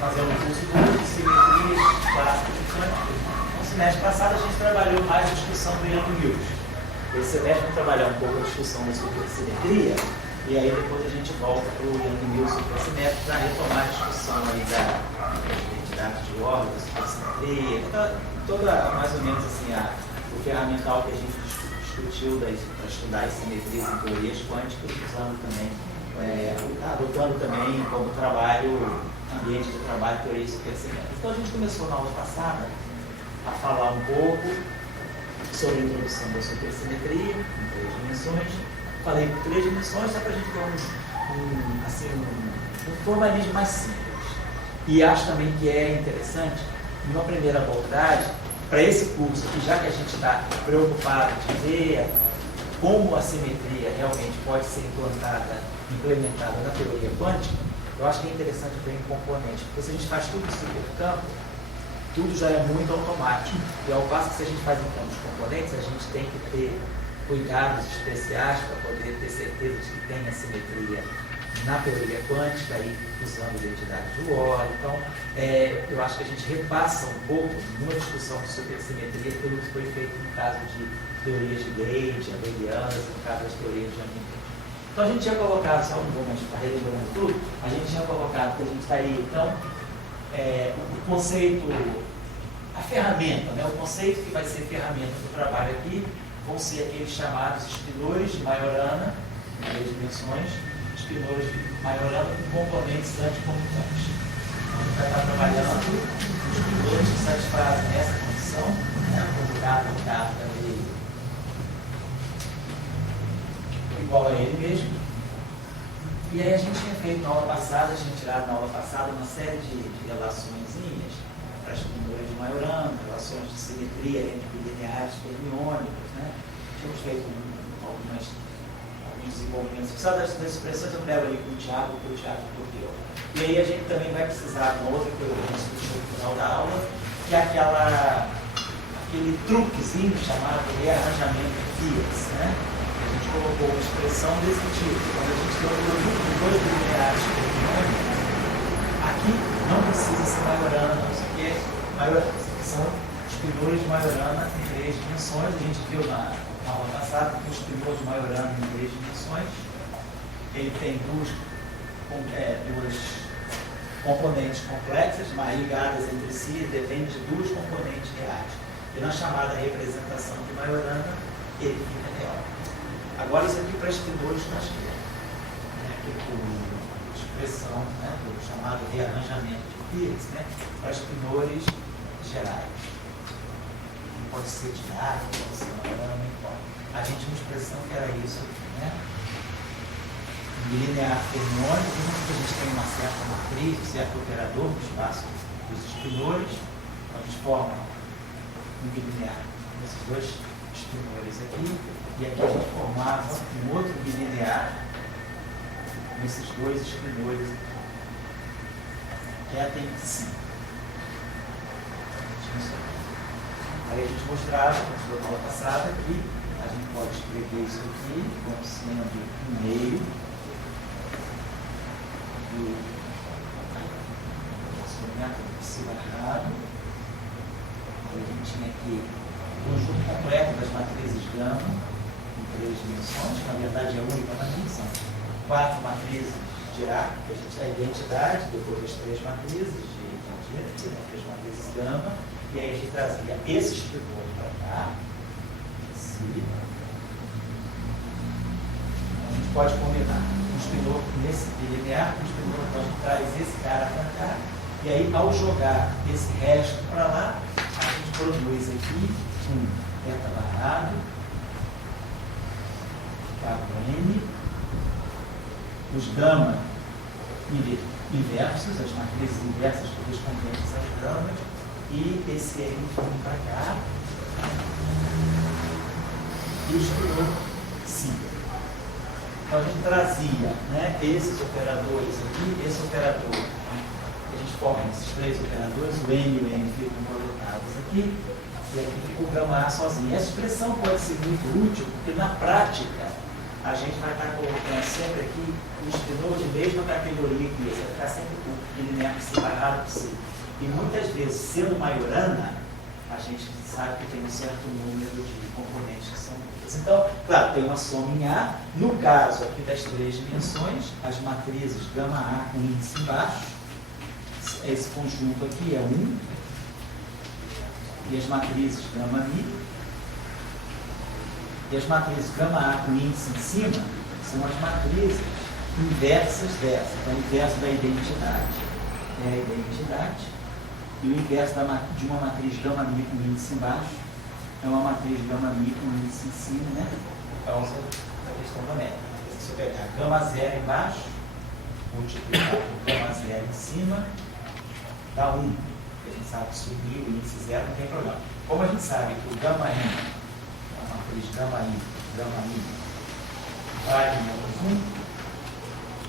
fazendo um curso de simetrias clássicas de quântica. No semestre passado a gente trabalhou mais a discussão do Young Mills. Esse semestre vamos trabalhar um pouco a discussão da supersimetria, e aí depois a gente volta para o Young Mills supersimétrico para retomar a discussão aí das identidades de ordem, da supersimetria, toda mais ou menos assim o ferramental que a gente discutiu para estudar as simetrias em teorias quânticas, usando também, adotando também como trabalho, ambiente de trabalho, teoria supersimétrica. Então a gente começou na aula passada a falar um pouco sobre a introdução da supersimetria em 3 dimensões. Falei por 3 dimensões só para a gente ter um formalismo mais simples. E acho também que é interessante, numa primeira abordagem, para esse curso, que já que a gente está preocupado de ver como a simetria realmente pode ser implementada na teoria quântica, eu acho que é interessante ter um componente, porque se a gente faz tudo em supercampo, tudo já é muito automático. E ao passo que se a gente faz então os componentes, a gente tem que ter cuidados especiais para poder ter certeza de que tem a simetria na teoria quântica, aí, usando identidade de Wall. Então, eu acho que a gente repassa um pouco numa discussão de supersimetria pelo que foi feito no caso de teorias de Gage, abelianas, no caso das teorias de Young. Então, a gente tinha colocado, só não vou mais relembrando tudo, a gente tinha colocado que a gente está aí, então, o conceito, a ferramenta, né? O conceito que vai ser ferramenta do trabalho aqui vão ser aqueles chamados espinores de Majorana, em 3 dimensões, espinores de Majorana com componentes anticomutantes. Então, a gente vai estar trabalhando os espinores que satisfazem essa condição, né? Como carga dele igual a ele mesmo. E aí a gente tinha feito na aula passada, a gente tinha tirado na aula passada uma série de relaçõezinhas para as espinores de Majorana, relações de simetria entre bilineares fermiônicos, né? Tínhamos feito alguns desenvolvimentos. Só das expressões eu pego ali com o Thiago, porque o Thiago copiou. E aí a gente também vai precisar de uma outra coisa que a gente discutiu no final da aula, que é aquele truquezinho chamado rearranjamento de Fields, né? A gente colocou uma expressão desse tipo. Quando a gente tem um produto de 2 bilineares fermiônicos, aqui não precisa ser Majorana, não sei o que, são espinores de Majorana em 3 dimensões. A gente viu na aula passada que o espinor de Majorana em 3 dimensões, ele tem duas componentes complexas, mas ligadas entre si, depende de 2 componentes reais. E na chamada representação de Majorana, ele fica real. Agora isso aqui para espinores na esquerda, né? Aqui por expressão, né? Do chamado rearranjamento de Fields, né? Para espinores gerais. Não pode ser diário, pode ser Majorana, não importa. A gente tinha uma expressão que era isso aqui, né? Bilinear fermiônico, que a gente tem uma certa matriz, um certo operador no espaço dos espinores, a gente forma um bilinear nesses 2 espinores aqui, e aqui a gente formava um outro bilinear nesses 2 espinores aqui, que é a tensão. Aí a gente mostrava, na aula passada, que a gente pode escrever isso aqui como sendo um meio do errado. A gente tinha aqui o conjunto completo das matrizes gama em 3 dimensões, que na verdade é a única matriz, são 4 matrizes de Dirac, que a gente tem a identidade, depois das 3 matrizes de 3 matrizes gama, e aí a gente trazia esse espinor para cá, esse. A gente pode combinar um espinor nesse bilinear, um espinor, então a gente traz esse cara para cá, e aí ao jogar esse resto para lá, a gente produz aqui um beta-barrado, N, os gama inversos, as matrizes inversas correspondentes às gamas, e esse N para cá, e o espinor sim. Então a gente trazia, né, esses operadores aqui, esse operador, a gente forma esses 3 operadores, o N e o N ficam colocados aqui, e aqui fica o gama A sozinho. Essa expressão pode ser muito útil, porque na prática a gente vai estar colocando sempre aqui o espinor de mesma categoria que esse, vai ficar sempre o linear separado por si. E muitas vezes, sendo maiorana, a gente sabe que tem um certo número de componentes que são úteis. Então, claro, tem uma soma em A. No caso aqui das 3 dimensões, as matrizes gama A com índice embaixo, esse conjunto aqui é 1, e as matrizes gama mi, e as matrizes gama A com índice em cima são as matrizes inversas dessa. Então, o inverso da identidade é a identidade, e o inverso de uma matriz gama mi com índice embaixo é uma matriz gama mi com índice em cima, né? Por causa da questão da métrica. Se eu pegar gama zero embaixo, multiplicar por gama zero em cima, dá 1. A gente sabe que subir o índice zero não tem problema. Como a gente sabe que o gama i, a matriz gama i, vale menos 1,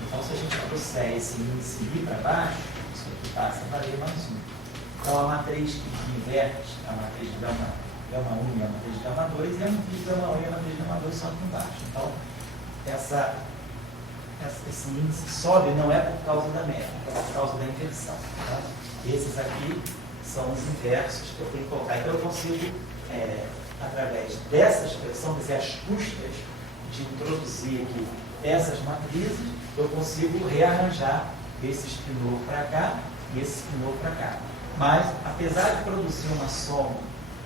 então se a gente trouxer esse índice i para baixo, isso aqui passa a valer mais 1. Então a matriz que inverte, a matriz gama 1 e a matriz gama 2, e a matriz gama 1 e a matriz gama 2 são aqui embaixo. Então, esse índice sobe não é por causa da métrica, é por causa da inversão. Tá? Esses aqui são os inversos que eu tenho que colocar. Então, eu consigo, através dessa expressão, quer dizer, as custas de introduzir aqui essas matrizes, eu consigo rearranjar esse espinor para cá e esse espinor para cá. Mas, apesar de produzir uma soma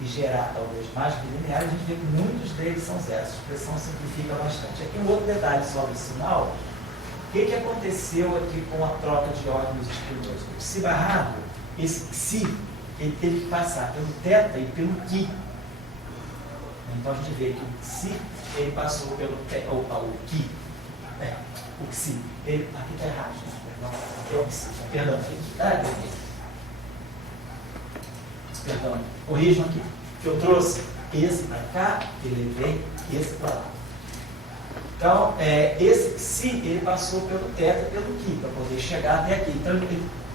e gerar talvez mais bilineares, a gente vê que muitos deles são zeros. Essa expressão simplifica bastante. Aqui um outro detalhe sobre o sinal. O que aconteceu aqui com a troca de ordem dos espinores? O psi barrado, esse psi, ele teve que passar pelo θ e pelo qui. Então a gente vê que o psi, ele passou pelo o qui. O psi, ele, aqui está errado, perdão, perdão, corrijam aqui, que eu trouxe esse para cá, ele veio esse para lá. Então, esse psi, ele passou pelo θ e pelo qui, para poder chegar até aqui. Então,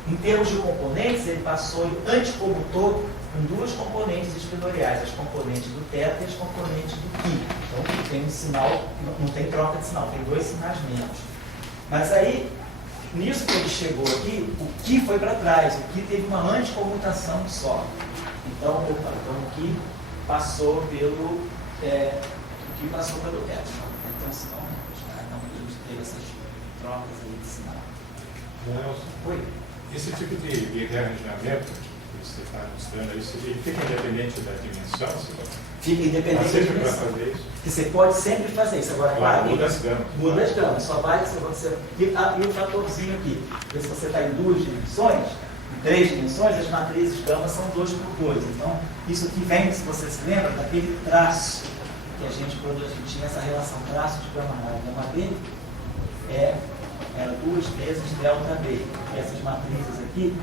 em termos de componentes, ele passou anticomutor com duas componentes espinoriais, as componentes do θ e as componentes do qui. Então, tem um sinal, não tem troca de sinal, tem 2 sinais menos. Mas aí, nisso que ele chegou aqui, o qui foi para trás, o qui teve uma anticomutação só. Então, o qui passou pelo θ. Então, senão, a gente teve essas trocas aí de sinal. Nelson, Oi? esse tipo de rearranjamento que você está mostrando aí, ele fica independente da dimensão? Fica independente da dimensão. Fazer isso? Você pode sempre fazer isso. Agora, claro, muda as gamas. Muda as gamas. Só vai se você... E o fatorzinho aqui, se você está em 2 dimensões, em 3 dimensões, as matrizes gamas são 2 por 2. Então, isso aqui vem, se você se lembra, daquele traço que a gente, quando a gente tinha essa relação traço de gama A e gama B, era 2 vezes delta B. E essas matrizes aqui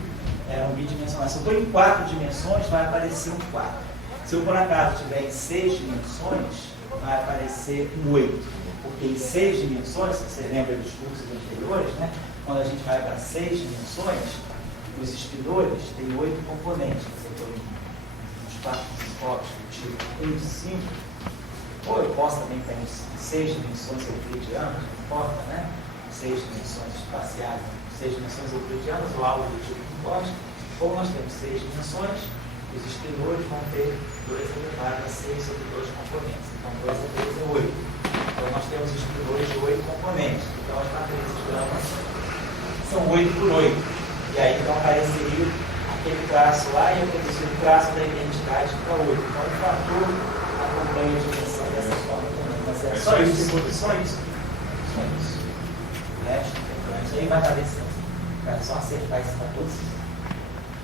eram bidimensionais. Se eu estou em 4 dimensões, vai aparecer um 4. Se eu, por acaso, estiver em 6 dimensões, vai aparecer um 8. Porque em 6 dimensões, se você lembra dos cursos anteriores, né? Quando a gente vai para 6 dimensões, os espinores têm 8 componentes. Se eu estou nos 4 focos, eu tiro 1 de 5. Ou eu posso também ter 6 dimensões euclidianas, não importa, né? 6 dimensões espaciais, 6 dimensões euclidianas, ou algo do tipo que gosta. Ou nós temos 6 dimensões, os espinores vão ter 2 elevado a 6 sobre 2 componentes. Então, 2 a 2 é 8. Então, nós temos espinores de 8 componentes. Então, as matrizes gamas são 8 por 8. E aí, então, apareceria aquele traço lá e eu produzi o traço da identidade para 8. Então, o fator acompanha a dimensão dessa forma também. Mas é só isso. Só isso. Só isso. O resto, isso aí vai aparecer. É só acertar esse fator.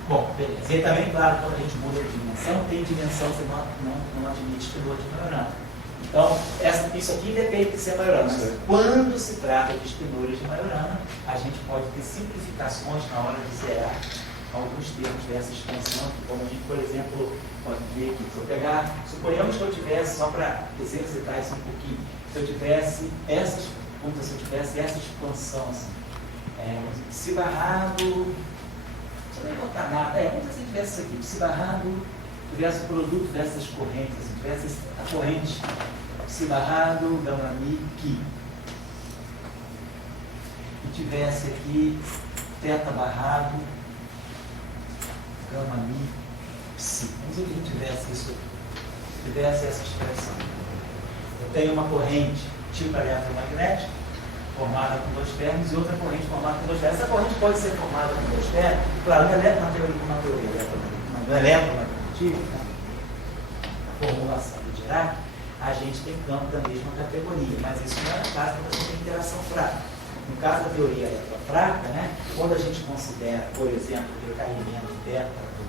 Bom, beleza. E também, claro, quando a gente muda de dimensão, tem dimensão que não admite espinor de maiorana. Então, isso aqui depende de ser maiorana. Mas quando se trata de espinores de maiorana, a gente pode ter simplificações na hora de zerar alguns termos dessa expansão, como a gente, por exemplo, pode ver aqui. Se eu pegar, suponhamos que eu tivesse, só para exercitar isso um pouquinho, se eu tivesse essa expansão, assim, psi barrado, não precisa nem botar nada, vamos se tivesse isso aqui, psi barrado, tivesse o produto dessas correntes, tivesse a corrente psi barrado, gama mi, ki. E tivesse aqui teta barrado, gama mi, psi. Vamos ver que tivesse isso aqui. Tivesse essa expressão. Eu tenho uma corrente tipo eletromagnética, formada com dois ferros, e outra corrente formada com dois ferros. Essa corrente pode ser formada com dois ferros, claro, não é na teoria eletromagnética, a formulação do Dirac, a gente tem campo da mesma categoria, mas isso não é no caso quando a gente tem interação fraca. No caso da teoria eletrofraca, né, quando a gente considera, por exemplo, o decaimento beta do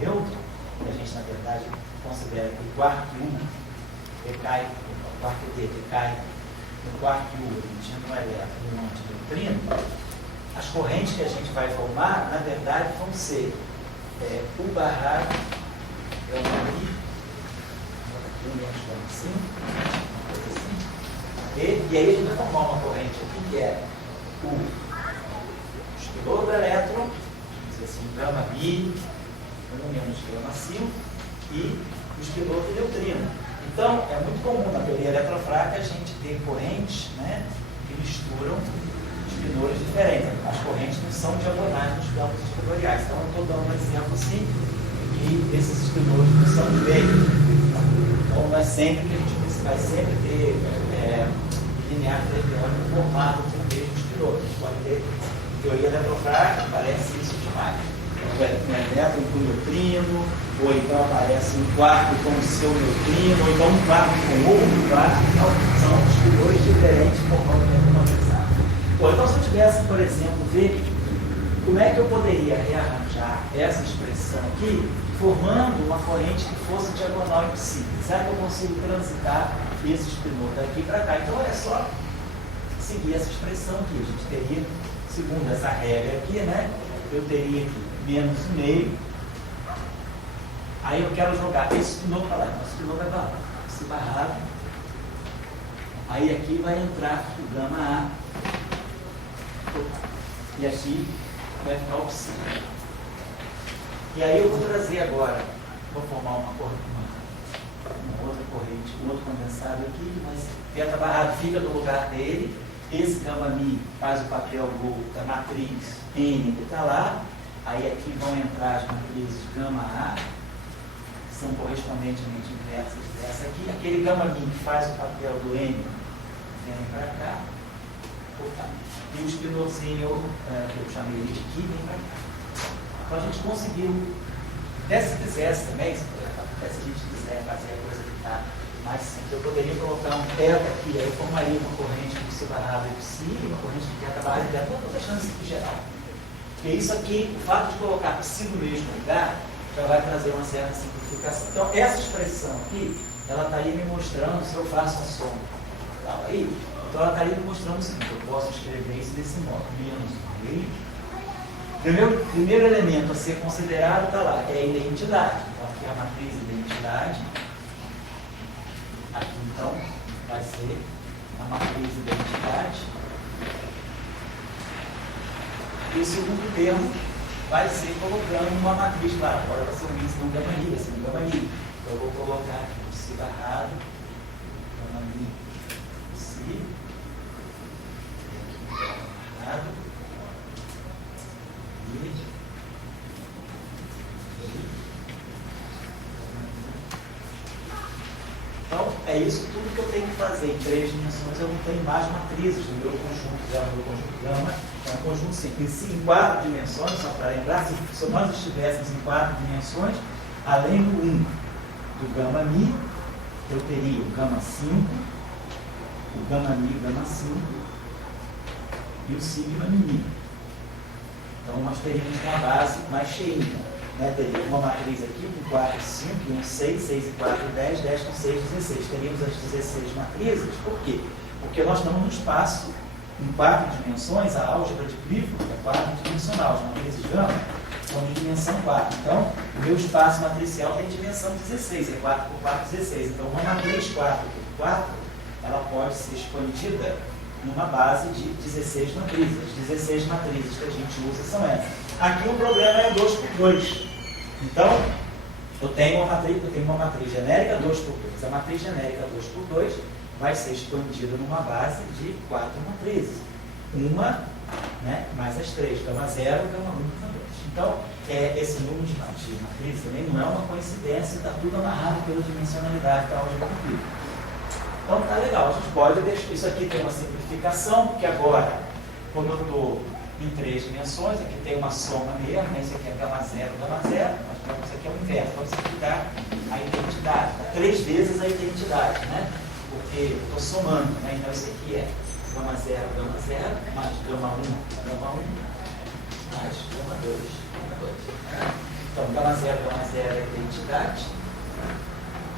nêutron, que a gente, na verdade, considera que o quark 1 decai, o quark D decai no quark U, emitindo um elétron e um antineutrino, as correntes que a gente vai formar, na verdade, vão ser U barrado, e aí a gente vai formar uma corrente aqui que é o espinor do elétron, vamos dizer assim, gama mi, menos gama 5, e o espinor do neutrino. Então, é muito comum na teoria eletrofraca a gente ter correntes, né, que misturam espinores diferentes. As correntes não são diagonais nos campos espinoriais. Então, eu estou dando um exemplo simples, que esses espinores não são de meio. Então, não é sempre que a gente vai sempre ter linear eletrônico formado por mesmo espinor. A gente pode ter, em teoria eletrofraca, parece isso demais. Um elétron com neutrino, ou então aparece um quarto com o seu neutrino, ou então um quarto com outro quarto. Então, são espinores diferentes formando o mesmo condensado. Bom, então, se eu tivesse, por exemplo, ver como é que eu poderia rearranjar essa expressão aqui, formando uma corrente que fosse diagonal em psi. Será que eu consigo transitar esse espinor daqui para cá? Então, é só seguir essa expressão aqui. A gente teria, segundo essa regra aqui, né? Eu teria aqui menos meio. Aí eu quero jogar esse espinor para lá. Então, esse espinor vai para lá. Esse barrado. Aí aqui vai entrar o gama A. E aqui vai ficar o psi. E aí eu vou trazer agora, vou formar uma outra corrente, um outro condensado aqui, mas teta barrado fica no lugar dele. Esse gama mi faz o papel da matriz N que está lá. Aí aqui vão entrar as matrizes gama A, que são correspondentemente inversas dessa aqui. Aquele gama mi que faz o papel do N vem para cá. Opa. E o espinorzinho, que eu chamei de aqui, vem para cá. Então a gente conseguiu, se quisesse também, se a gente quiser fazer a coisa que está mais simples, eu poderia colocar um teta aqui, aí eu formaria uma corrente de psi barrado e psi, uma corrente de teta barrado e teta, estou deixando isso aqui geral. Porque isso aqui, o fato de colocar psi no mesmo lugar, já vai trazer uma certa simplificação. Então essa expressão aqui, ela está aí me mostrando se eu faço a soma. Tá aí? Então ela está aí me mostrando o seguinte, eu posso escrever isso desse modo, menos meio. Primeiro elemento a ser considerado está lá, é a identidade. Então aqui é a matriz identidade. Aqui então vai ser a matriz identidade. E o segundo termo vai ser colocando uma matriz, claro, agora vai ser um isso, não gama i, vai ser um gama i. Então eu vou colocar aqui o psi barrado, gama i, psi, barrado. Então, é isso tudo que eu tenho que fazer em 3 dimensões. Eu não tenho mais matrizes no meu conjunto gama, é um conjunto simples. Em 4 dimensões, só para lembrar, se nós estivéssemos em 4 dimensões, além do 1 do gama mi, eu teria o gama 5, o gama mi, o gama 5 e o sigma mi. Então, nós teríamos uma base mais cheinha. Né? Teria uma matriz aqui com 4 e 5, e um 6, 6 e 4 e 10, 10 com 6, 16. Teríamos as 16 matrizes. Por quê? Porque nós estamos no espaço em 4 dimensões, a álgebra de Clifford é 4-dimensional. As matrizes gama são de dimensão 4. Então, o meu espaço matricial tem dimensão 16, é 4 por 4, 16. Então, uma matriz 4 por 4, ela pode ser expandida numa base de 16 matrizes. As 16 matrizes que a gente usa são essas. Aqui o problema é 2 por 2. Então, eu tenho uma matriz genérica 2 por 2. A matriz genérica 2 por 2, vai ser expandida numa base de 4 matrizes. Uma, né, mais as 3, gama 0, gama 1, gama 2. Então, esse número de matrizes também não é uma coincidência, está tudo amarrado pela dimensionalidade da álgebra euclídea. Então, tá legal, a gente pode deixar. Isso aqui tem uma simplificação, porque agora, quando eu estou em 3 dimensões, aqui tem uma soma mesmo, né? Isso aqui é gama 0, mas isso aqui é o inverso, para simplificar a identidade. 3 vezes a identidade, né? Porque eu estou somando, né? Então, isso aqui é gama 0, mais gama 1, mais gama 2, gama 2. Então, gama 0 é a identidade,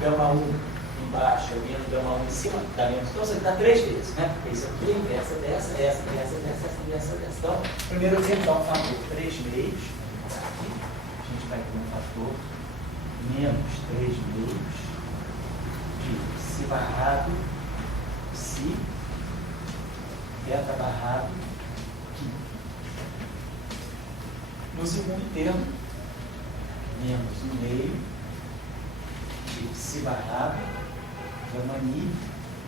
gama 1 embaixo, eu menos gama 1 em cima, dá menos. Então, você dá 3 vezes, né? Porque isso aqui é inversa dessa, essa. Então, primeiro eu tenho que dar um fator 3 meios. Aqui, a gente vai ter um fator menos 3 meios de si barrado, si, beta barrado, qui. No segundo termo, menos 1 meio de si barrado, gama ni,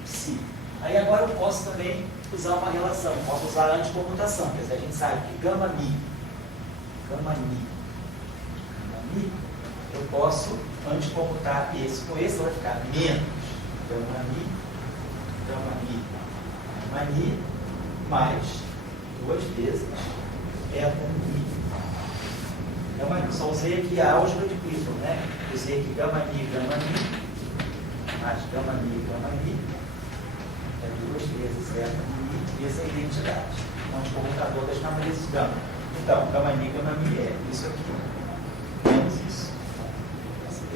si. Aí agora eu posso também usar uma relação, posso usar a anticomutação, quer dizer, a gente sabe que gama ni, eu posso anticomutar esse com esse, vai ficar menos gama ni, mais 2 vezes beta ni. Só usei aqui a álgebra de Clifford, né? Usei aqui gama ni, mais gama ni, é 2 vezes beta ni, e essa é a identidade. Anticomutador das matrizes gama. Então, gama ni é isso aqui, menos isso.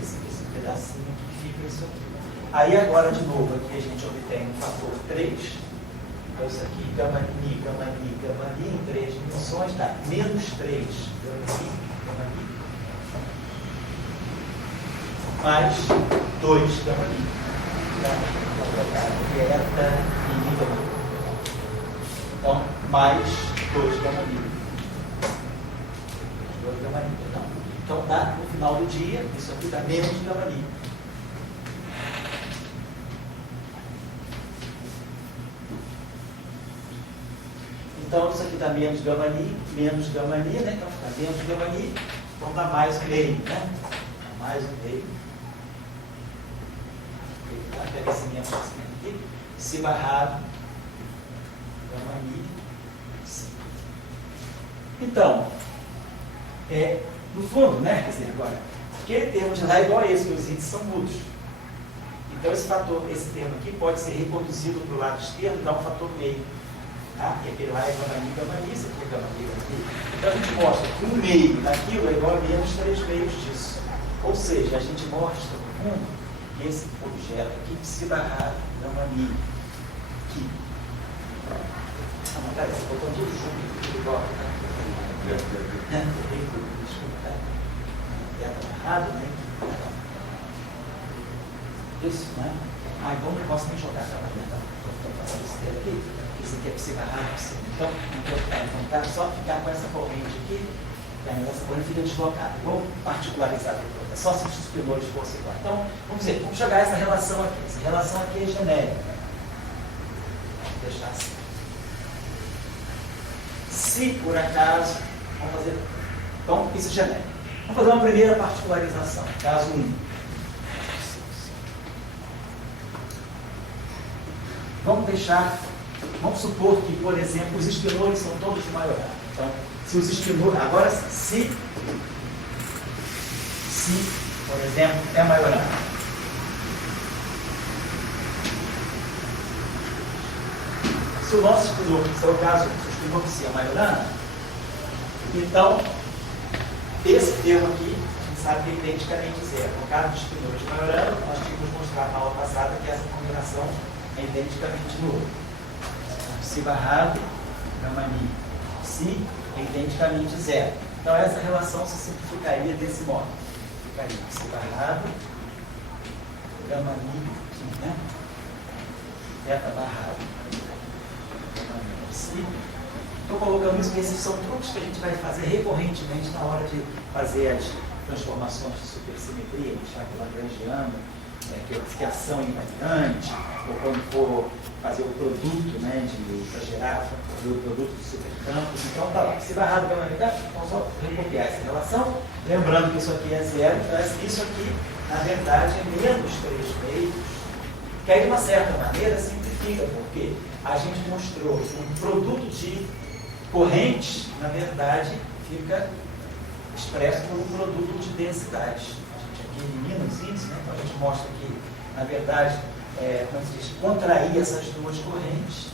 Esse pedacinho aqui fica isso aqui. Aí agora, de novo, aqui a gente obtém um fator 3. Então, isso aqui, gama ni, em 3 dimensões, dá menos 3 gama ni, mais 2 gama ni. Beta e gama ni. Então, mais 2 gama ni. Então, dá, no final do dia, isso aqui dá menos gama ni. Então, isso aqui dá menos gama ni, né? Então, fica menos gama ni, então dá mais meio, né? Mais um meio. Pega esse menos aqui, si barrado, gama ni, si. Então, no fundo, né? Quer dizer, agora, aquele termo de lá é igual a esse, os índices são mudos. Então, esse termo aqui pode ser reproduzido para o lado esquerdo e dar um fator meio. Tá? Que aquele lá é gama ni, isso aqui é gama ni. Então a gente mostra que 1 meio daquilo é igual a menos 3 meios disso. Ou seja, a gente mostra no fundo que esse objeto aqui se barrar gama ni, que. Não, cara, você botou tudo junto, tudo igual. Desculpa, tá? Barrado, né? Isso, né? Então não posso nem jogar aquela dentro. Estou passando esse dedo aqui. Isso aqui é para você barrar, então tá, só ficar com essa corrente aqui, essa corrente fica deslocada. Vou particularizar depois, é só se os pilores fossem iguais. Então, vamos jogar essa relação aqui. Essa relação aqui é genérica. Vamos deixar assim. Se por acaso, vamos fazer. Então, isso é genérico. Vamos fazer uma primeira particularização, caso 1. Vamos supor que, por exemplo, os espinores são todos de maioral. Então, se os espinores, agora, se, por exemplo, é maioral. Se o nosso espinor, se é o caso, se o espinor se é maioral, então, esse termo aqui, a gente sabe que é identicamente zero. No caso de espinores de maioral, nós tínhamos mostrado na aula passada que essa combinação é identicamente nula. Si barrado, gama ni, si é identicamente zero. Então essa relação se simplificaria desse modo. Ficaria si barrado, gama ni, né? Beta barrado, gama ni, si. Estou colocando isso porque esses são truques que a gente vai fazer recorrentemente na hora de fazer as transformações de supersimetria, deixar aquilo lagrangiano, que a ação é invariante, ou quando for fazer o produto, né, para gerar o produto do supercampus. Então tá lá, psi barrado gama meio, então só recopiar essa relação, lembrando que isso aqui é zero, então isso aqui, na verdade, é menos 3 meios, que aí de uma certa maneira simplifica, porque a gente mostrou um produto de correntes, na verdade, fica expresso por um produto de densidade. A gente aqui elimina os índices, né? Então a gente mostra que, na verdade, como se diz, contrair essas duas correntes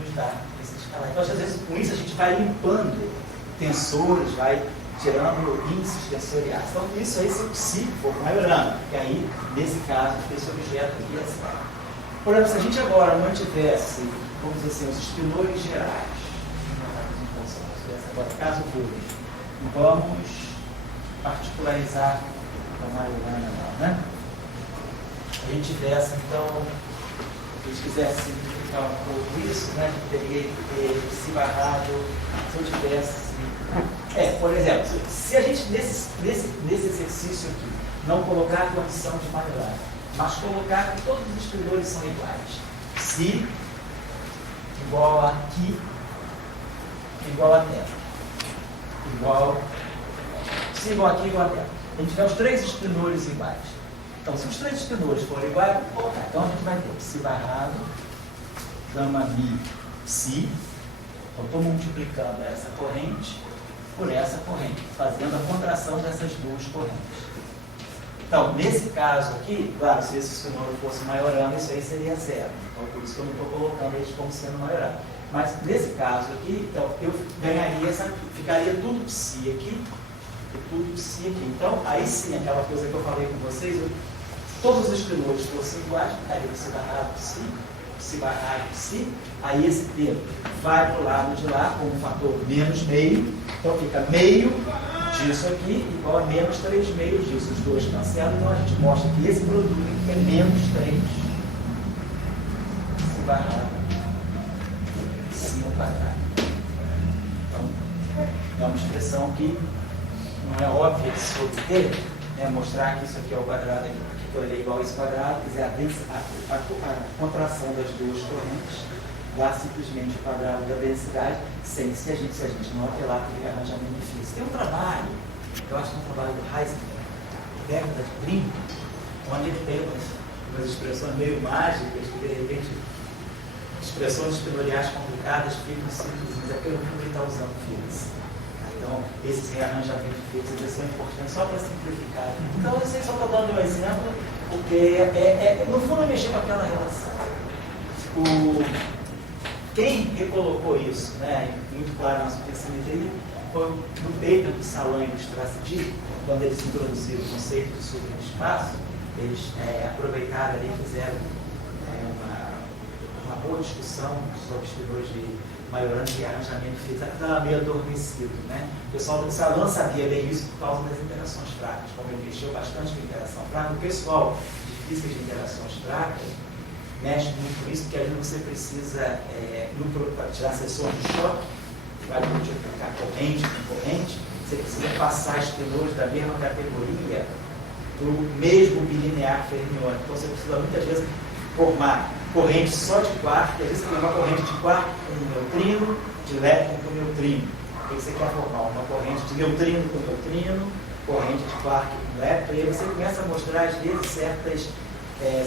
nos dá esse escalar. Então, às vezes, com isso a gente vai limpando tensores, vai tirando índices tensoriais. Então, isso aí, se possível, for maiorando, porque aí, nesse caso, esse objeto aqui é zero. Por exemplo, se a gente agora mantivesse, vamos dizer assim, os espinores gerais, agora, caso Boolean, vamos particularizar a maiorana, né? A gente tivesse, então, se a gente quisesse simplificar um pouco isso, né? A gente teria que ter se barrado, se eu tivesse. Por exemplo, se a gente, nesse exercício aqui, não colocar a condição de maiorana, mas colocar que todos os espinores são iguais. Se igual a aqui, igual a terra. Se igual aqui, igual a terra. A gente tiver os 3 espinores iguais. Então, se os 3 espinores forem iguais, vamos colocar. Então, a gente vai ter psi barrado, gama mi, psi. Então, estou multiplicando essa corrente por essa corrente, fazendo a contração dessas duas correntes. Então, nesse caso aqui, claro, se esse espinor fosse maiorando, isso aí seria zero. Então, por isso que eu não estou colocando eles como sendo maiorando. Mas, nesse caso aqui, então, eu ganharia ficaria tudo psi aqui, e tudo psi aqui. Então, aí sim, aquela coisa que eu falei com vocês, todos os espinores fossem iguais, ficaria psi barrado psi, psi barrado psi, aí esse termo vai para o lado de lá com um fator menos meio, então fica meio disso aqui igual a menos 3 meios disso, os dois cancelam, então a gente mostra que esse produto aqui é menos 3 psi barrado psi ao quadrado. Então, é uma expressão que não é óbvia de se obter, né? Mostrar que isso aqui é o quadrado aqui, porque ele é igual a esse quadrado, quer dizer, a contração das duas correntes dá simplesmente o quadrado da densidade, sem se a gente não apelar para o rearranjamento difícil. Tem um trabalho, eu acho que é um trabalho do Heisenberg, década de 30, onde ele tem umas expressões meio mágicas, que de repente expressões espinoriais complicadas ficam simples, mas é pelo que ele está usando física. Então, esses rearranjamentos físicos são importantes só para simplificar. Então, eu só estou dando um exemplo, porque no fundo é mexer com aquela relação. Quem recolocou isso, né, muito claro na supersimetria, foi no Bateman, Salan e Strasdil, quando eles introduziram o conceito de superespaço, eles aproveitaram ali e fizeram uma boa discussão sobre os espinores de maiorana e arranjamento físico. Estava meio adormecido, né? O pessoal do Salan sabia bem isso por causa das interações fracas, como ele mexeu bastante com interação fraca. O pessoal de física de interações fracas mexe muito com isso, porque às vezes você precisa, para tirar seções de choque, vai multiplicar corrente com corrente, você precisa passar espinores da mesma categoria para o mesmo bilinear fermiônico. Então você precisa muitas vezes formar corrente só de quark, que às vezes você tem uma corrente de quark com neutrino, de elétron com neutrino. O que você quer formar? Uma corrente de neutrino com neutrino, corrente de quark com elétron, e aí você começa a mostrar às vezes certas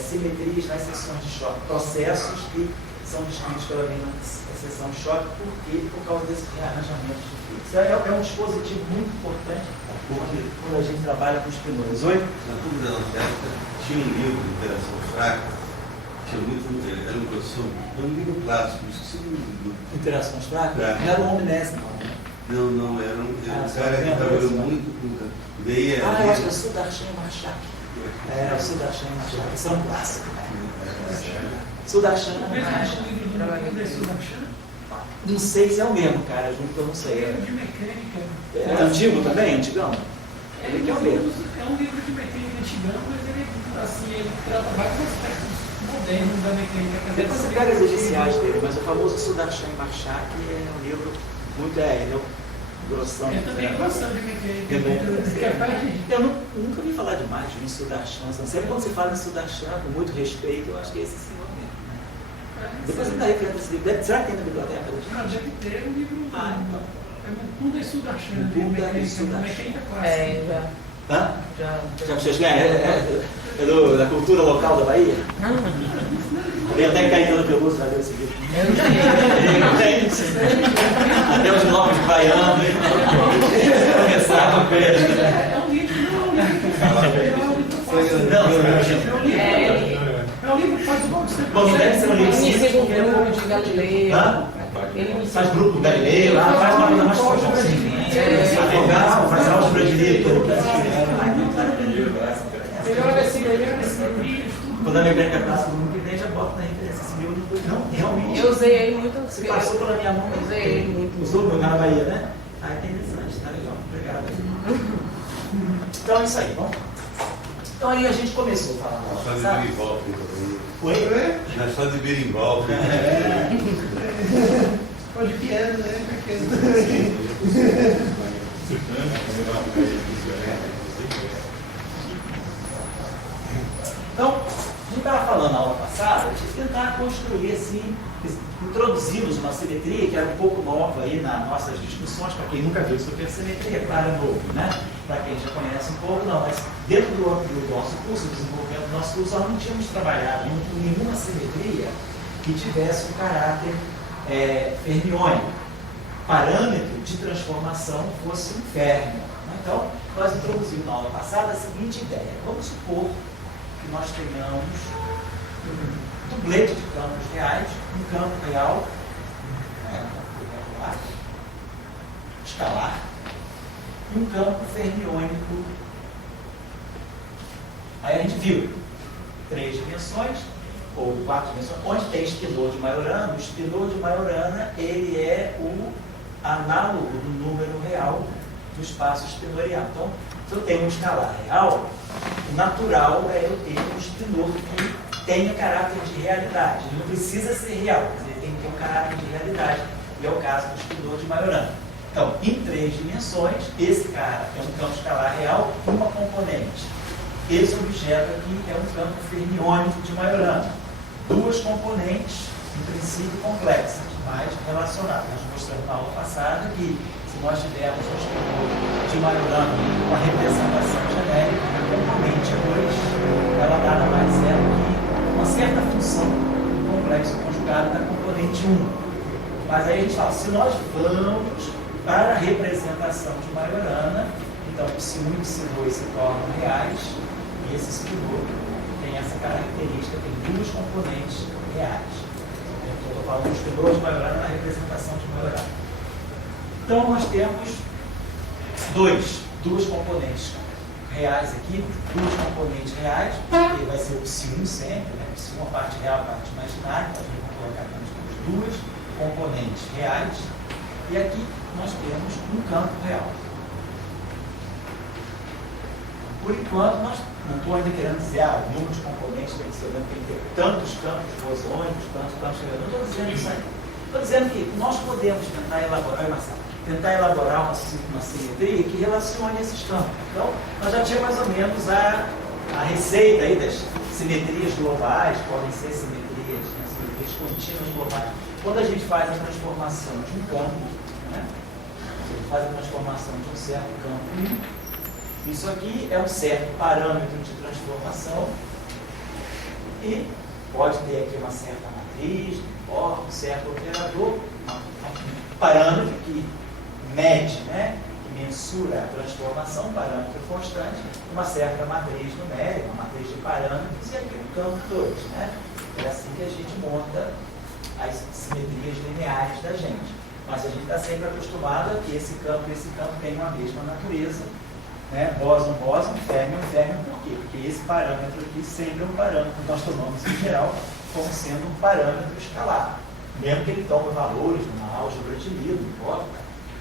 simetrias nas seções de choque, processos que são descritos pela mesma seção de choque, por causa desses rearranjamentos de fluxo. É um dispositivo muito importante quando a gente trabalha com espinores. Oi? Na turma da Antártica tinha um livro de interação fraca, era um professor, um livro clássico, esqueci do Interações fracas? Fraca. Não era o Omnésimo, não. Não, era um cara que trabalhou muito com. Daí eu acho que é o Sudarshan Machak. O Sudarshan Machak, isso é um clássico. Sudarshan Machak. Não sei se é o mesmo, cara, junto que eu não sei. É antigo também? Antigão? Ele é o mesmo. É um livro de mecânica antigão, mas ele trata vários aspectos modernos da mecânica. Depois você pega as iniciais dele, mas o famoso Sudarshan Machak é um livro muito. grossão. Eu também gostando de mim. Eu nunca ouvi falar demais de Sudarshan. Sempre quando se fala em Sudarshan, com muito respeito, eu acho que é esse senhor mesmo. Né? Depois você está referindo esse livro. Será que tem na biblioteca da gente? Não, deve ter um livro. Então. Tudo é Sudarshan. Tudo é Sudarshan. Já. Já vocês ganham? É da cultura local da Bahia? Tem até Caetano Veloso vai ver esse livro. Até os nomes baianos. Começaram com ele. É um livro, é um livro que faz o bom de ser. Bom, não deve ser um livro Inicia simples. com o grupo de Galileu. Ele Faz grupo Galileu, faz uma coisa mais forte. Advogado, faz álgebra de direito. Quando a minha branca passa no mundo que já bota na referência esse livro. Não, realmente. Eu usei ele muito. Se passou pela minha mão, Eu usei ele muito. Usou meu na Bahia, né? Ah, é interessante, tá legal. Obrigado. Então é isso aí, bom? Então aí a gente começou a falar. Só de berimbau. Oi? Já só de berimbau. Pode piano, né? Então, a gente estava falando na aula passada de tentar construir assim, introduzimos uma simetria que era um pouco nova aí nas nossas discussões, para quem nunca viu supersimetria, claro, é novo, né? Para quem já conhece um pouco, não, mas dentro do nosso curso, desenvolvimento do nosso curso, nós não tínhamos trabalhado em nenhuma simetria que tivesse um caráter fermiônico, parâmetro de transformação fosse um férmio. Então, nós introduzimos na aula passada a seguinte ideia: vamos supor que nós tenhamos um dublete de campos reais, um campo real, escalar, e um campo fermiônico. Aí a gente viu 3 dimensões, ou 4 dimensões, onde tem espinor de Majorana. O espinor de Majorana, ele é o análogo do número real do espaço espinorial. Então, se eu tenho um escalar real, o natural é eu ter um espinor que tenha caráter de realidade. Ele não precisa ser real, mas ele tem que ter um caráter de realidade. E é o caso do espinor de Majorana. Então, em 3 dimensões, esse cara é um campo escalar real, uma componente. Esse objeto aqui é um campo fermiônico de Majorana. 2 componentes, em princípio complexas, mas relacionadas. Nós mostramos na aula passada que se nós tivermos um espinor de Majorana com a representação genérica, a componente 2, ela nada mais é do que uma certa função do complexo conjugado da componente 1. Mas aí a gente fala, se nós vamos para a representação de Majorana, então psi1 e psi2 se tornam reais, e esse espinor tem essa característica, tem 2 componentes reais. Eu estou falando do espinor de Majorana na representação de Majorana. Então nós temos 2 componentes reais aqui, 2 componentes reais, que vai ser o psi1 sempre, né? Psi1 a parte real, a parte imaginária, então a gente vai colocar aqui 2 componentes reais, e aqui nós temos um campo real. Por enquanto, nós não estou ainda querendo dizer, o número de componentes tem que ser, tem que ter tantos campos bosônicos, tantos campos. Não estou dizendo isso aí. Estou dizendo que nós podemos tentar elaborar uma simetria que relacione esses campos. Então, nós já tínhamos mais ou menos a receita aí das simetrias globais, podem ser simetrias contínuas globais. Quando a gente faz a transformação de um campo, né? A gente faz a transformação de um certo campo, isso aqui é um certo parâmetro de transformação e pode ter aqui uma certa matriz, um certo operador, um parâmetro que mede, né, que mensura a transformação, parâmetro constante, uma certa matriz numérica, uma matriz de parâmetros e aqui um campo 2. Né? É assim que a gente monta as simetrias lineares da gente. Mas a gente está sempre acostumado a que esse campo tenham a mesma natureza. Né? Bóson, férmio, por quê? Porque esse parâmetro aqui sempre é um parâmetro que nós tomamos em geral como sendo um parâmetro escalar. Mesmo que ele tome valores numa álgebra de Lie, não importa,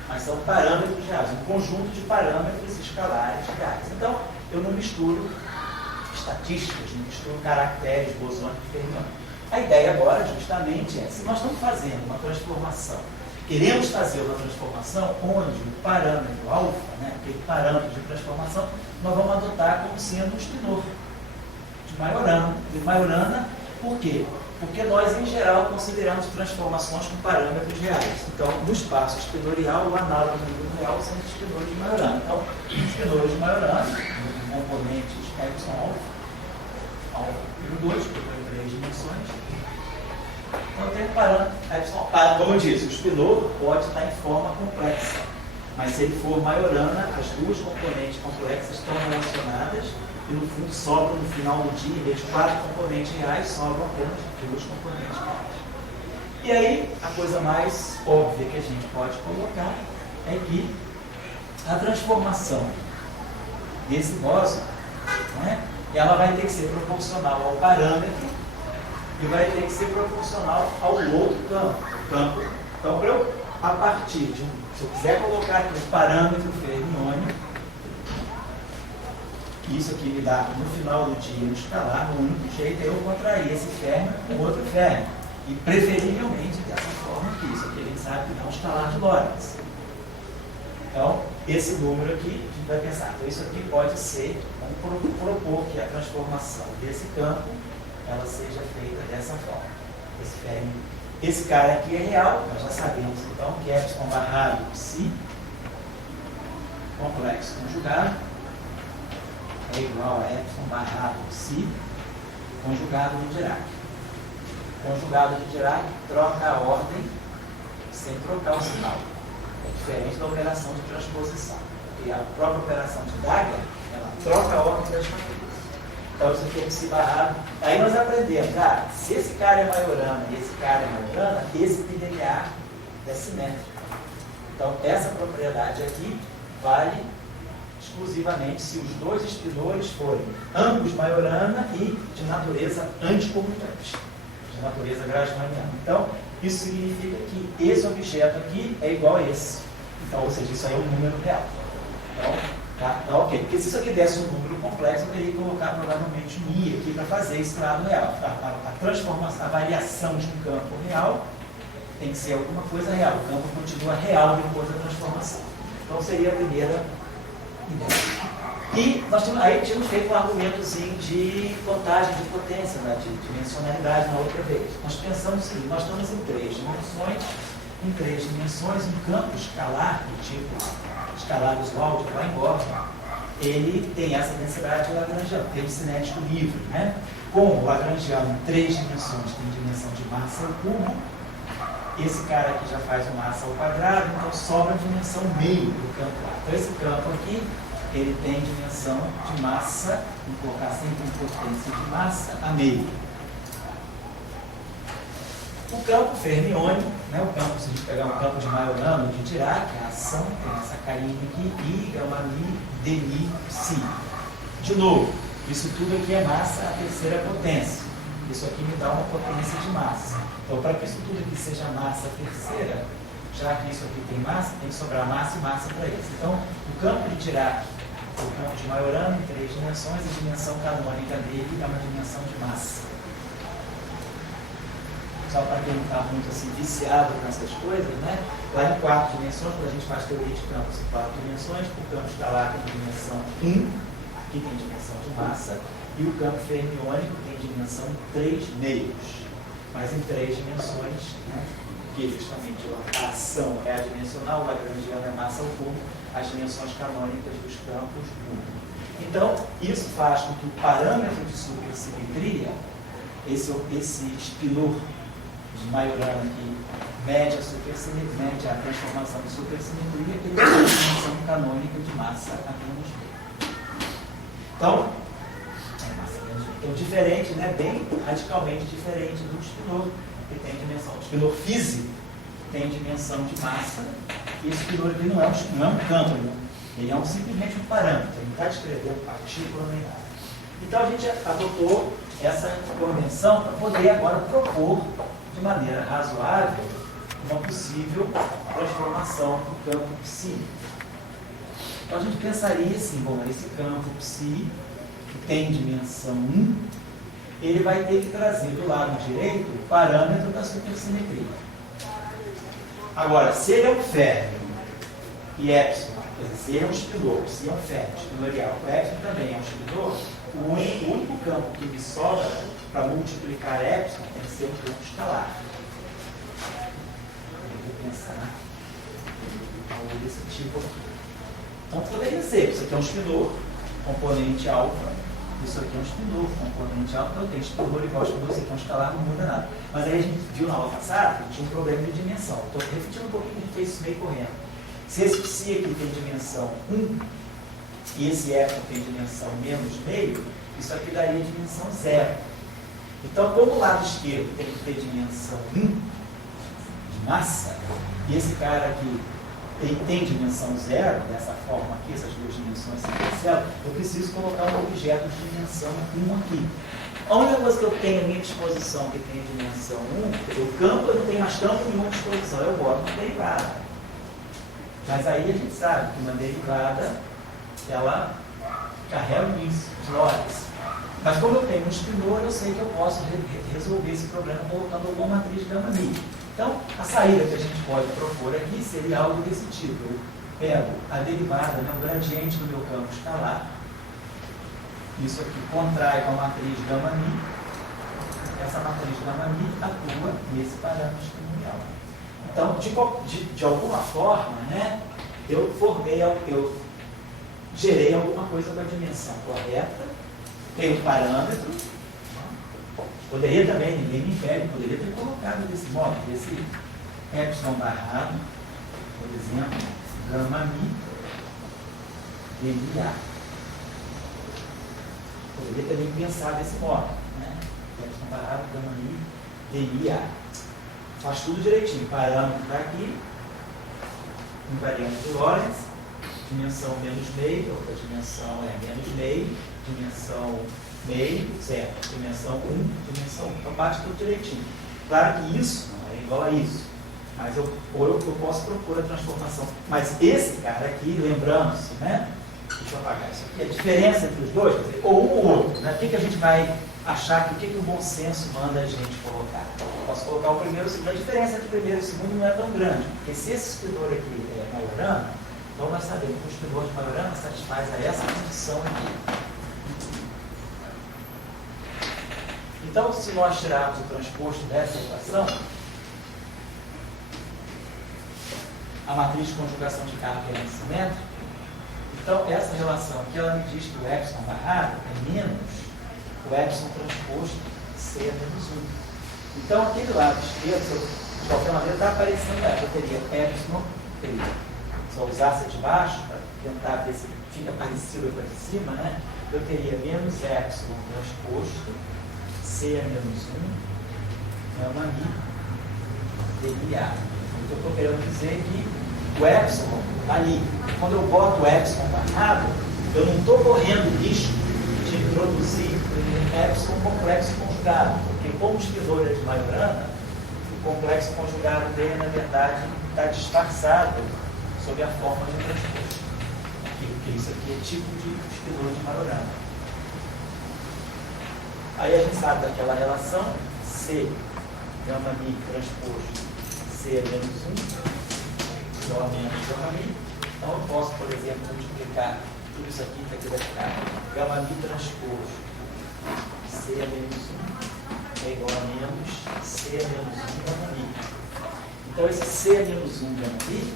mas são parâmetros reais, um conjunto de parâmetros escalares reais. Então, eu não misturo estatísticas, não misturo caracteres bosônicos e fermiônicos. A ideia agora, justamente, é, se nós estamos fazendo uma transformação queremos fazer uma transformação onde o parâmetro alfa, né, aquele parâmetro de transformação, nós vamos adotar como sendo o espinor de Majorana. De Majorana, por quê? Porque nós, em geral, consideramos transformações com parâmetros reais. Então, no espaço espinorial, o análogo do mundo real são os espinores de Majorana. Então, os espinores de Majorana, componentes epsilon alfa e 2, porque tem 3 dimensões. Então, tem parâmetro epsilon. Como eu disse, o espinor pode estar em forma complexa. Mas se ele for Majorana, as duas componentes complexas estão relacionadas e no fundo sobram no final do dia, em vez de 4 componentes reais, sobram apenas 2 componentes reais. E aí, a coisa mais óbvia que a gente pode colocar é que a transformação desse bóson, né, ela vai ter que ser proporcional ao parâmetro e vai ter que ser proporcional ao outro campo. Então, para eu, a partir de se eu quiser colocar aqui um parâmetro fermiônico, isso aqui me dá, no final do dia, um escalar, o único jeito é eu contrair esse férmio com outro férmio. E preferivelmente dessa forma aqui. Isso aqui a gente sabe que dá um escalar de Lorentz. Então, esse número aqui, a gente vai pensar. Então, isso aqui pode ser, vamos propor que a transformação desse campo, ela seja feita dessa forma. Esse férmio, esse cara aqui é real, nós já sabemos então que epsilon barrado psi, complexo conjugado, é igual a epsilon barrado psi conjugado de Dirac. Conjugado de Dirac troca a ordem sem trocar o sinal. É diferente da operação de transposição. Porque a própria operação de Dagger, ela troca a ordem das matrizes. Então isso aqui é psi barrado. Aí nós aprendemos, se esse cara é Majorana e esse cara é Majorana, esse PDA é simétrico. Então essa propriedade aqui vale exclusivamente se os dois espinores forem ambos Majorana e de natureza anticomutante, de natureza grassmanniana. Então, isso significa que esse objeto aqui é igual a esse. Então, ou seja, isso aí é um número real. Então, tá ok. Porque se isso aqui desse um número complexo, eu teria que colocar provavelmente um I aqui para fazer esse lado real. A transformação, a variação de um campo real tem que ser alguma coisa real. O campo continua real depois da transformação. Então, seria a primeira ideia. E nós tínhamos feito um argumentozinho de contagem de potência, né, de dimensionalidade na outra vez. Nós pensamos o seguinte, nós estamos em 3 dimensões, um campo escalar, do tipo escalar visual de Klein-Gordon, ele tem essa densidade de Lagrangiano, tem um cinético livre, né? Com o Lagrangiano em 3 dimensões, tem dimensão de massa ao cubo, esse cara aqui já faz o massa ao quadrado, então sobra a dimensão meio do campo A. Então esse campo aqui, ele tem dimensão de massa, vamos colocar sempre em potência de massa a meio. O campo fermiônico, né, o campo, se a gente pegar um campo de Majorana, de Dirac, a ação tem essa carinha aqui, I, gama mi, dmi, psi. De novo, isso tudo aqui é massa a terceira potência. Isso aqui me dá uma potência de massa. Então, para que isso tudo aqui seja massa terceira, já que isso aqui tem massa, tem que sobrar massa e massa para isso. Então, o campo de Dirac, o campo de Majorana em 3 dimensões, a dimensão canônica dele é uma dimensão de massa. Só para quem não está muito assim, viciado com essas coisas, né? Lá em 4 dimensões, quando a gente faz teoria de campos em 4 dimensões, o campo escalar tem dimensão 1, aqui tem dimensão de massa, e o campo fermiônico tem dimensão 3 meios, mas em 3 dimensões, né? Que justamente a ação é adimensional, o lagrangiano é massa ao cubo, as dimensões canônicas dos campos mudam. Então, isso faz com que o parâmetro de supersimetria, esse espinor de Majorana que mede a transformação de supersimetria, ele tem uma dimensão canônica de massa apenas meio. Então, diferente, né? Bem radicalmente diferente do espinor, que tem dimensão. O espinor físico tem dimensão de massa, e esse espinor aqui não é um campo, ele é simplesmente um parâmetro, ele não está descrevendo partícula nem nada. Então a gente adotou essa convenção para poder agora propor de maneira razoável uma possível transformação do campo psi. Então a gente pensaria assim, bom, esse campo psi, que tem dimensão 1, ele vai ter que trazer do lado direito o parâmetro da supersimetria. Agora, se ele é um férreo e epsilon, quer dizer, se ele é um espinor, se é um férreo espinorial, o epsilon também é um espinor, o único campo que me sobra para multiplicar epsilon tem que ser um campo escalar. Eu vou pensar algo desse tipo aqui. Então poderia ser, isso aqui é um espinor, componente alfa, isso aqui é um espinor, componente alfa, então tem espinor igual a espinor, isso aqui é um escalar, não muda nada. Mas aí a gente viu na aula passada que tinha um problema de dimensão. Estou repetindo um pouquinho, a gente fez isso meio correndo. Se esse psi aqui tem dimensão 1 e esse epsilon tem dimensão menos meio, isso aqui daria dimensão 0. Então, como o lado esquerdo tem que ter dimensão 1 de massa, e esse cara aqui tem dimensão 0, dessa forma aqui, essas duas dimensões se cancelam, eu preciso colocar um objeto de dimensão 1 aqui. A única coisa que eu tenho à minha disposição que tem a dimensão 1, o campo eu não tenho mais campo nenhuma disposição, eu boto uma derivada. Mas aí a gente sabe que uma derivada, ela carrega isso, de Lorentz. Mas como eu tenho um espinor, eu sei que eu posso resolver esse problema colocando alguma matriz gama-mi. Então, a saída que a gente pode propor aqui seria algo desse tipo. Eu pego a derivada, né, o gradiente do meu campo escalar. Isso aqui contrai com a matriz gama-mi. Essa matriz gama-mi atua nesse parâmetro espinorial. Então, de alguma forma, né, eu gerei alguma coisa com a dimensão correta, tem um parâmetro. Poderia também, ninguém me impede, poderia ter colocado desse modo, esse epsilon barrado, por exemplo, gama-mi, dmi-a. Poderia também pensar desse modo, né? Epsilon barrado, gama-mi, dmi-a. Faz tudo direitinho, parâmetro está aqui, invariante de Lorentz, dimensão menos meio, outra dimensão é menos meio, dimensão meio, certo, dimensão 1, dimensão 1. Então bate tudo direitinho. Claro que isso não é igual a isso, mas eu posso propor a transformação. Mas esse cara aqui, lembrando-se, né? Deixa eu apagar isso aqui. A diferença entre os dois, quer dizer, ou um ou outro, né? O que a gente vai achar que o que o bom senso manda a gente colocar? Eu posso colocar o primeiro e o segundo. A diferença entre o primeiro e o segundo não é tão grande, porque se esse espinor aqui é Majorana, então nós sabemos que o espinor de Majorana satisfaz a essa condição aqui. Então, se nós tirarmos o transposto dessa equação, a matriz de conjugação de carga é simétrica, então essa relação aqui, ela me diz que o epsilon barrado é menos o epsilon transposto C é menos 1. Então, aquele lado esquerdo, de qualquer maneira, está aparecendo, eu teria epsilon, se eu usasse de baixo, para tentar ver se fica parecido com a de cima, né? Eu teria menos epsilon transposto, C é menos 1, gama-mi, dmi-a. Então, eu estou querendo dizer que o epsilon está ali. Quando eu boto o epsilon barrado, eu não estou correndo risco de introduzir epsilon complexo conjugado, porque como o espinor é de Majorana, o complexo conjugado dele, na verdade, está disfarçado sob a forma de um transposto. Porque isso aqui é tipo de espinor de Majorana. Aí a gente sabe daquela relação C, gama-mi transposto C é menos 1, igual a menos gama-mi. Então eu posso, por exemplo, multiplicar tudo isso aqui, que aqui vai ficar gama-mi transposto C é menos 1 é igual a menos C é menos 1 gama-mi. Então esse C é menos 1 gama-mi,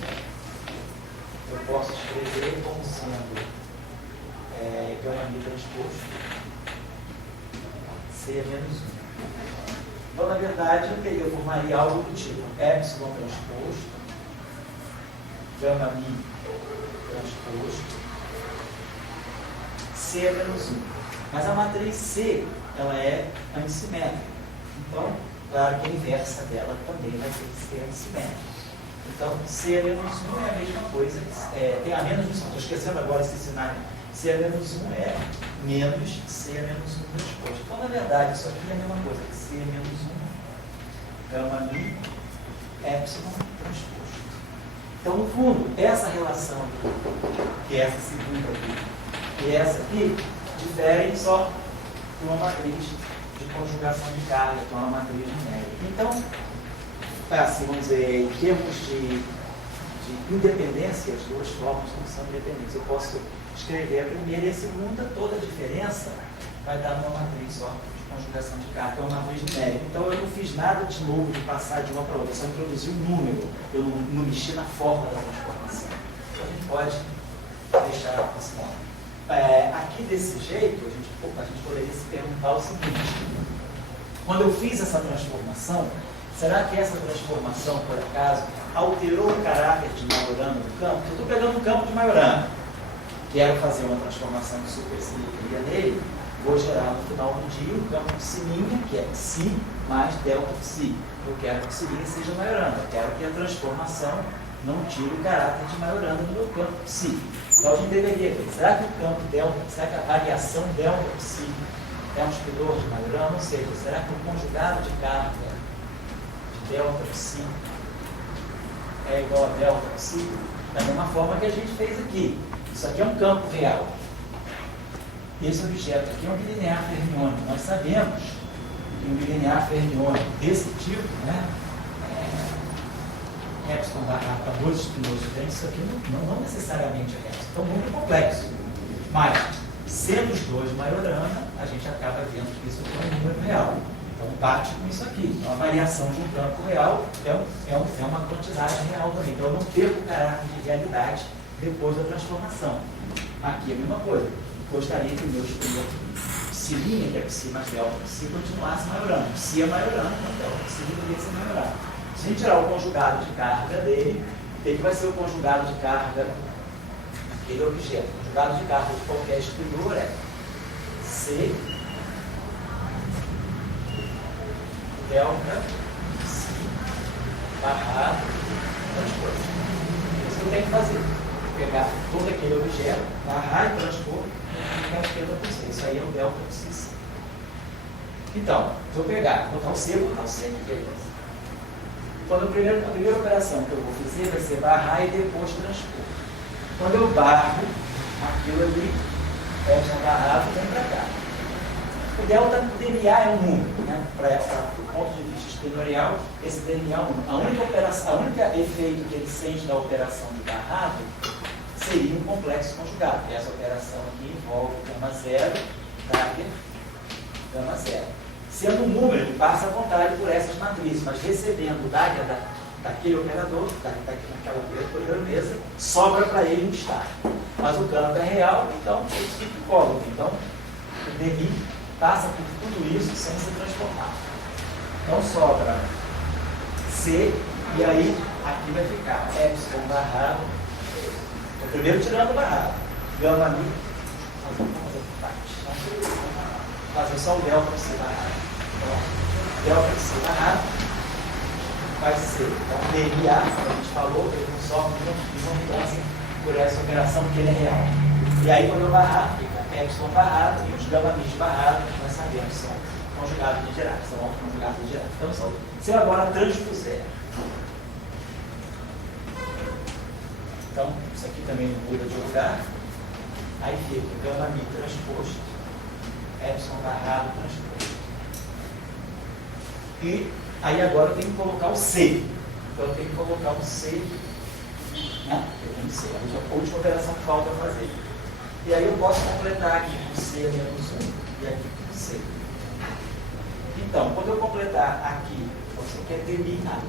eu posso escrever como sendo gama-mi transposto C é menos 1. Então, na verdade, eu formaria algo do tipo epsilon transposto, gama-mi transposto, C é menos 1. Mas a matriz C, ela é antissimétrica. Então, claro que a inversa dela também vai ter que ser antissimétrica. Então, C é menos 1 é a mesma coisa, tem a menos 1, estou esquecendo agora esse cenário. C é menos 1 é menos C é menos 1 transposto. Então, na verdade, isso aqui é a mesma coisa. C é menos 1, gama-mi, epsilon transposto. Então, no fundo, essa relação aqui, que é essa segunda aqui, e essa aqui, diferem só de uma matriz de conjugação de carga, que é uma matriz numérica. Então, assim, vamos dizer, em termos de independência, as duas formas não são independentes. Eu posso escrever a primeira e a segunda, toda a diferença vai dar uma matriz só de conjugação de carga, é uma matriz numérica. Então eu não fiz nada de novo de passar de uma para outra, eu só introduzi um número, eu não mexi na forma da transformação. Então a gente pode deixar esse modo. Aqui desse jeito, a gente poderia se perguntar o seguinte: quando eu fiz essa transformação, será que essa transformação, por acaso, alterou o caráter de Majorana do campo? Eu estou pegando o campo de Majorana, quero fazer uma transformação de supersimetria nele, vou gerar no final do dia o campo de psi', que é psi mais delta psi. Eu quero que psi' seja Majorana, eu quero que a transformação não tire o caráter de Majorana do meu campo psi. Então a gente deveria ver, será que o campo delta, será que a variação delta psi é um espidor de Majorana? Ou seja, será que o conjugado de carga de delta psi é igual a delta psi? Da mesma forma que a gente fez aqui. Isso aqui é um campo real. Esse objeto aqui é um bilinear fermiônico. Nós sabemos que um bilinear fermiônico desse tipo, né, Epsilon barra para dois espinhosos diferentes, isso aqui não necessariamente é Epsilon. Então, muito complexo. Mas, sendo os dois Majorana, a gente acaba vendo que isso aqui é um número real. Então, bate com isso aqui. Então, a variação de um campo real é uma quantidade real também. Então, eu não perco o caráter de realidade depois da transformação. Aqui é a mesma coisa. Gostaria que o meu espinho psi', que é psi mais delta psi, continuasse Majorana. Psi é Majorana, então delta psi deveria ser Majorana. Se a gente tirar o conjugado de carga dele, o que vai ser o conjugado de carga daquele objeto? O conjugado de carga de qualquer espinhor é C delta psi barrado transpor. Isso que eu tenho que fazer. Pegar todo aquele objeto, barrar e transpor e ficar esquerda por C. Isso aí é o delta psi. Então, se eu pegar, botar o C, eu vou botar o C aqui, beleza. Quando a primeira operação que eu vou fazer vai ser barrar e depois transpor. Quando eu barro, aquilo ali, essa barrada vem para cá. O delta do DNA é um número, né? Do ponto de vista espinorial, esse DNA é um número. A única efeito que ele sente da operação de barrado seria um complexo conjugado. E essa operação aqui envolve gama zero, Dagger, gama zero. Sendo um número, ele passa à vontade por essas matrizes, mas recebendo o Dagger daquele operador, daquela operadora mesa, sobra para ele um estado. Mas o campo é real, então ele fica incógnito. Então, o DNI passa por tudo isso sem se transformar. Então, sobra C, e aí aqui vai ficar epsilon barrado. Estou primeiro tirando o barrado. Gama mi, fazer só o delta psi barrado. Então, delta psi barrado vai ser, então, DNA, como a gente falou, ele não sofre nenhuma mudança por essa operação, porque ele é real. E aí, quando eu barrar, fica epsilon barrado e os gama mis barrados, nós sabemos, são conjugados de gerais, são autoconjugados de gerais. Então, se eu agora transpuser. Então, isso aqui também não muda de lugar. Aí fica gama mi transposto, epsilon barrado transposto. E aí agora eu tenho que colocar o C. Então eu tenho que colocar o C, né? Eu tenho C, a última operação que falta fazer. E aí eu posso completar aqui com C menos 1 e aqui com C. Então, quando eu completar aqui, você quer terminar.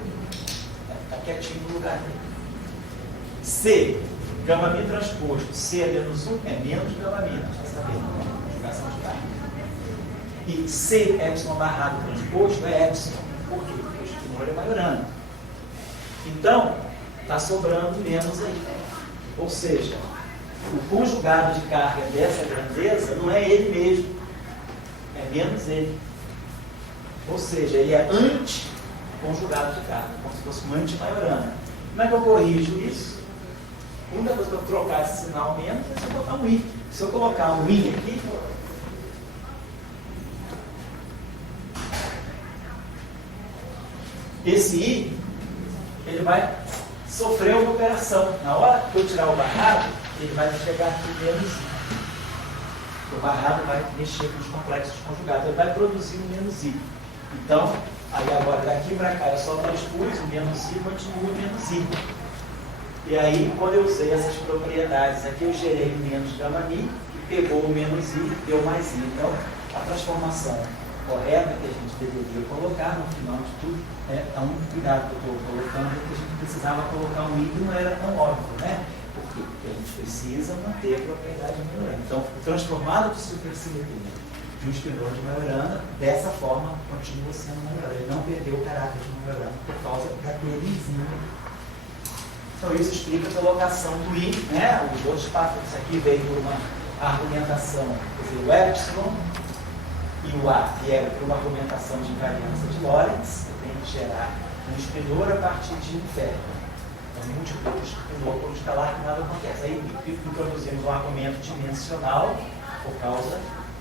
Está quietinho no lugar dele. C, gama mi transposto, C menos 1 é menos gama mi, nós já sabemos, conjugação de carga. E C epsilon barrado transposto é epsilon. Por quê? Porque o espinor é Majorana. Então, está sobrando menos aí. Ou seja, o conjugado de carga dessa grandeza não é ele mesmo, é menos ele. Ou seja, ele é anti-conjugado de carga, como se fosse um anti-Majorana. Como é que eu corrijo isso? A única coisa que eu trocar esse sinal menos é se eu botar um I. Se eu colocar um I aqui, esse I, ele vai sofrer uma operação. Na hora que eu tirar o barrado, ele vai chegar aqui menos I. O barrado vai mexer com os complexos conjugados, ele vai produzir um menos I. Então, Aí agora daqui para cá eu só transpus, o menos I continua menos I. E aí, quando eu usei essas propriedades aqui, eu gerei menos gama mi, que pegou o menos I, deu mais I. Então, a transformação correta que a gente deveria colocar no final de tudo, é um cuidado que eu estou colocando, é que a gente precisava colocar um I que não era tão óbvio, né? Por quê? Porque a gente precisa manter a propriedade Majorana. Então, o transformado de supersimetria de um espinor de Majorana, dessa forma, continua sendo Majorana. Ele não perdeu o caráter de Majorana por causa daquele Izinho. Então, isso explica a colocação do I, né? Os outros patos aqui veio por uma argumentação, quer dizer, o epsilon e o A vieram por uma argumentação de invariância de Lorentz. Eu tenho que gerar um espinor a partir de um ferro. Então, múltiplo espinor por escalar que nada acontece. Aí introduzimos um argumento dimensional por causa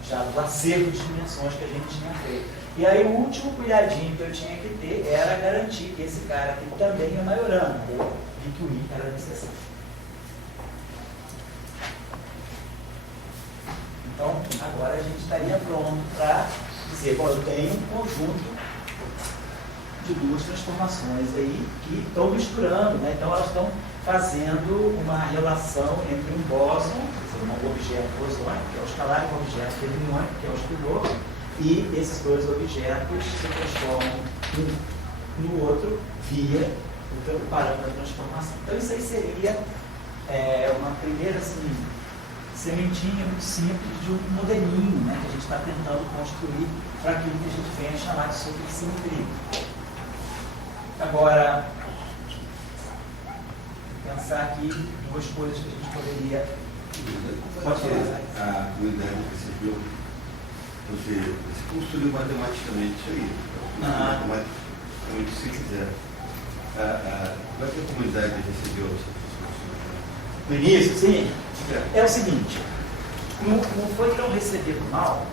já do acervo de dimensões que a gente tinha feito. E aí o último cuidadinho que eu tinha que ter era garantir que esse cara aqui também é Majorana. Eu vi que o I era necessário. Então, agora a gente estaria pronto para dizer, bom, eu tenho um conjunto de duas transformações aí que estão misturando, né? Então elas estão fazendo uma relação entre um bóson, um objeto bosônico, que é o escalar, e um objeto fermiônico, que é o espinor, e esses dois objetos se transformam um no outro via o parâmetro da transformação. Então isso aí seria uma primeira assim, sementinha muito simples de um modelinho, né, que a gente está tentando construir para aquilo que a gente vem a chamar de supersimetria. Agora, pensar aqui duas coisas que a gente poderia... Pode ser, a comunidade recebeu, você construiu matematicamente isso aí, matematicamente se quiser. Como é que a comunidade recebeu essa construção? No início, sim. É o seguinte, não foi tão recebido mal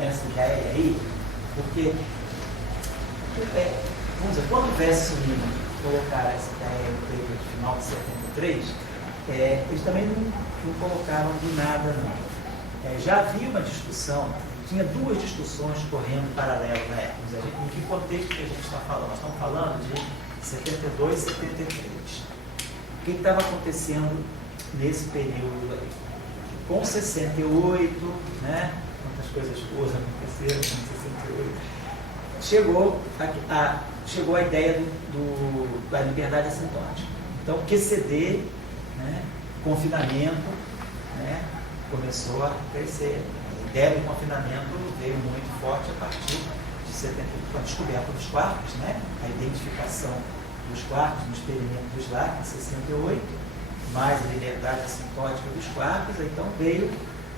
essa ideia aí, porque, vamos dizer, quando o Verso colocaram essa ideia no período final de 73, eles também não colocaram do nada, não. Já havia uma discussão, tinha duas discussões correndo paralelo na época. Em que contexto que a gente está falando? Nós estamos falando de 72 e 73. O que estava acontecendo nesse período aí? Com 68, né? Quantas coisas boas aconteceram com 68, chegou a ideia da liberdade assintótica. Então, QCD, né? Confinamento, né? Começou a crescer. A ideia do confinamento veio muito forte a partir de 70, com a descoberta dos quarks, né? A identificação dos quarks no experimento dos LAC, em 68, mais a liberdade assintótica dos quarks, então veio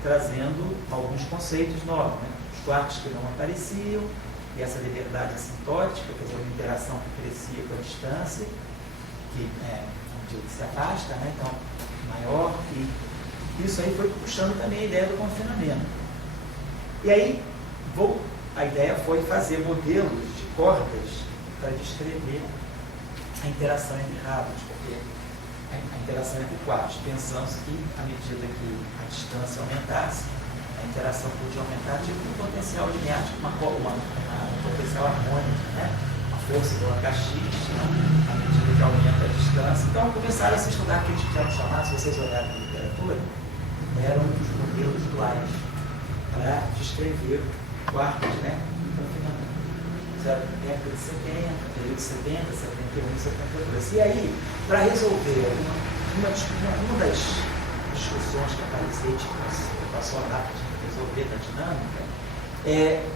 trazendo alguns conceitos novos, né? Os quarks que não apareciam, e essa liberdade assintótica, quer dizer, uma interação que crescia com a distância, que se afasta, né? Então, maior, e isso aí foi puxando também a ideia do confinamento. E aí, a ideia foi fazer modelos de cordas para descrever a interação entre rádios, porque a interação entre quartos, pensamos que à medida que a distância aumentasse, a interação podia aumentar tipo um potencial linear, tipo um potencial harmônico, né? A força do HX, né? À medida que aumenta a distância. Então começaram a se estudar aqueles que eram chamados, se vocês olharem na literatura, eram os modelos duais para descrever quartos, né? Em confinamento. Década de 70, período de 70, 71, 72. E aí, para resolver uma das discussões que apareceu, passou rápido de resolver da dinâmica,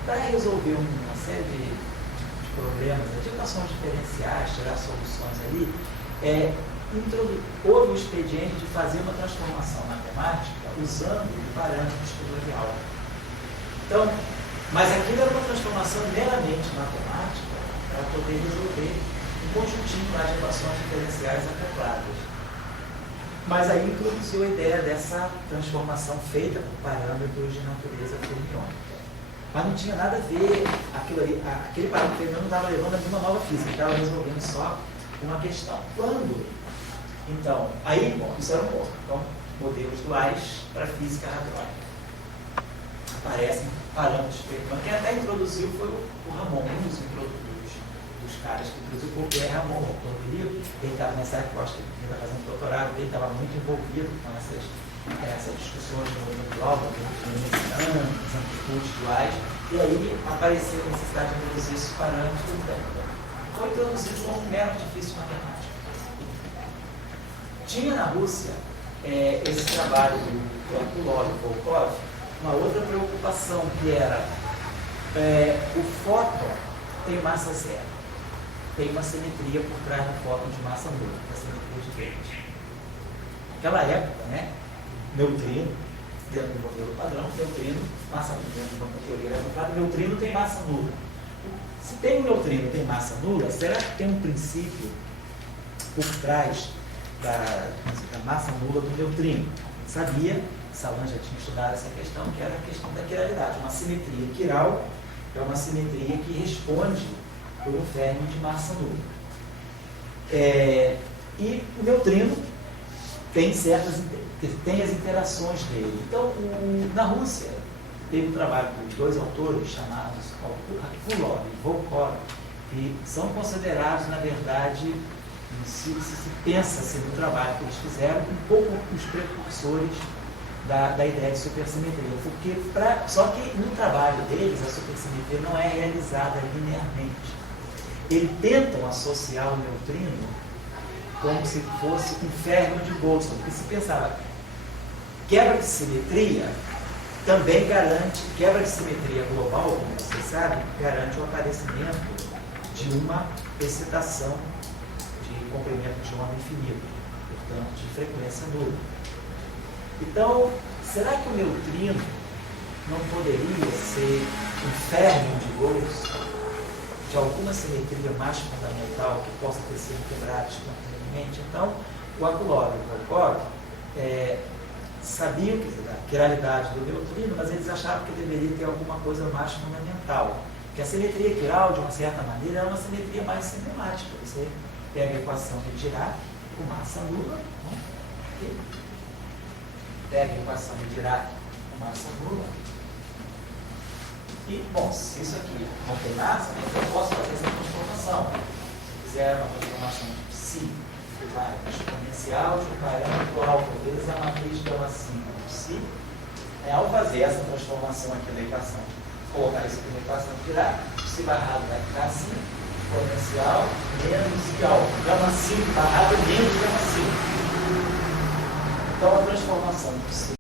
para resolver uma série de problemas, de equações diferenciais, tirar soluções ali, houve o expediente de fazer uma transformação matemática usando o parâmetro exponencial. Então, mas aquilo era uma transformação meramente matemática para poder resolver um conjuntinho lá de equações diferenciais acopladas. Mas aí introduziu a ideia dessa transformação feita por parâmetros de natureza fermiônica. Mas não tinha nada a ver, aquele parâmetro fermiônico não estava levando a nenhuma nova física, estava resolvendo só uma questão. Quando? Então, aí, bom, isso era um ponto. Então, modelos duais para física hadrônica. Aparecem parâmetros fermiônicos. Quem até introduziu foi o Ramon, um dos introdutores dos caras que produziu o Pierre Ramon, o autor do livro. Ele estava nessa época, eu acho que ele estava fazendo doutorado, ele estava muito envolvido com essas discussões no global, dos amplitudes duais, e aí apareceu a necessidade de introduzir esses parâmetros. Foi introduzido como um mero artifício matemático. Tinha na Rússia esse trabalho do Akulov e Volkov uma outra preocupação, que era o fóton tem massa zero, tem uma simetria por trás do fóton de massa nula, a simetria de Gauss. Naquela época, né, neutrino, dentro do modelo padrão, neutrino, massa nula, dentro de uma teoria resultada, neutrino tem massa nula. Se tem um neutrino tem massa nula, será que tem um princípio por trás da massa nula do neutrino? Sabia, Salan já tinha estudado essa questão, que era a questão da quiralidade. Uma simetria quiral é uma simetria que responde por um fermi de massa nula. E o neutrino tem as interações dele. Então, na Rússia, teve um trabalho de dois autores chamados Akulov e Volkov, que são considerados, na verdade, se pensa assim, no trabalho que eles fizeram, um pouco os precursores da ideia de supersimetria. Só que no trabalho deles, a supersimetria não é realizada linearmente. Eles tentam associar o neutrino como se fosse um fermo de Boltzmann, porque se pensava, quebra de simetria também garante, quebra de simetria global, como vocês sabem, garante o aparecimento de uma excitação de comprimento de onda infinito, portanto, de frequência nula. Então, será que o neutrino não poderia ser um fermo de Gauss de alguma simetria mais fundamental que possa ter sido quebrada espontaneamente? Então, o Akulov e o Volkov sabiam a quiralidade do neutrino, mas eles achavam que deveria ter alguma coisa mais fundamental. Porque a simetria quiral, de uma certa maneira, é uma simetria mais sistemática. Você pega a equação de Dirac com massa nula, pega a equação de Dirac com massa nula, e, bom, se isso aqui não tem massa, então eu posso fazer essa transformação. Se fizer uma transformação de psi, exponencial de um parâmetro alfa vezes a matriz gama 5 de psi, ao fazer essa transformação aqui na equação, colocar isso aqui na equação de Dirac, psi barrado vai ficar assim, exponencial menos i alfa, gama 5 barrado menos gama 5. Então a transformação de psi